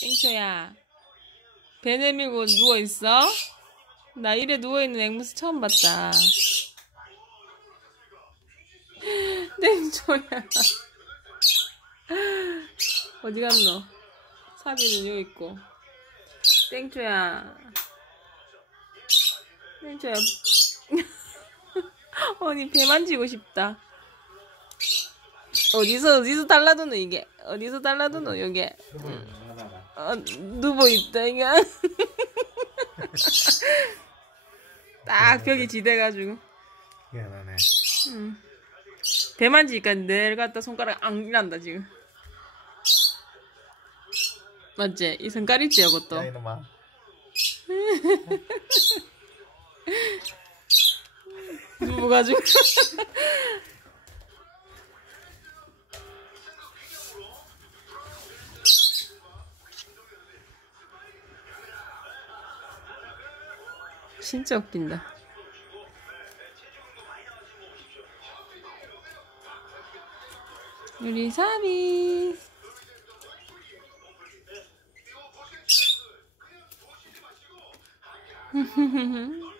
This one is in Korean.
땡초야. 배 내밀고 누워있어? 나 이래 누워있는 앵무새 처음 봤다. 땡초야. 어디 갔노? 사비는 여기 있고. 땡초야. 땡초야. 언니 배 만지고 싶다. 어디서 어디서 달라드노 이게? 어디서 달라드노 여기? 어, 누워 있다 이게. 딱 벽이 지대가지고. 미안하네. 응. 배 만지니까 내일 갖다 손가락 앙 이란다 지금. 맞지? 이 손가락 있지 이것도. 야 이놈아. 누워가지고. 진짜 웃긴다. 우리 사비.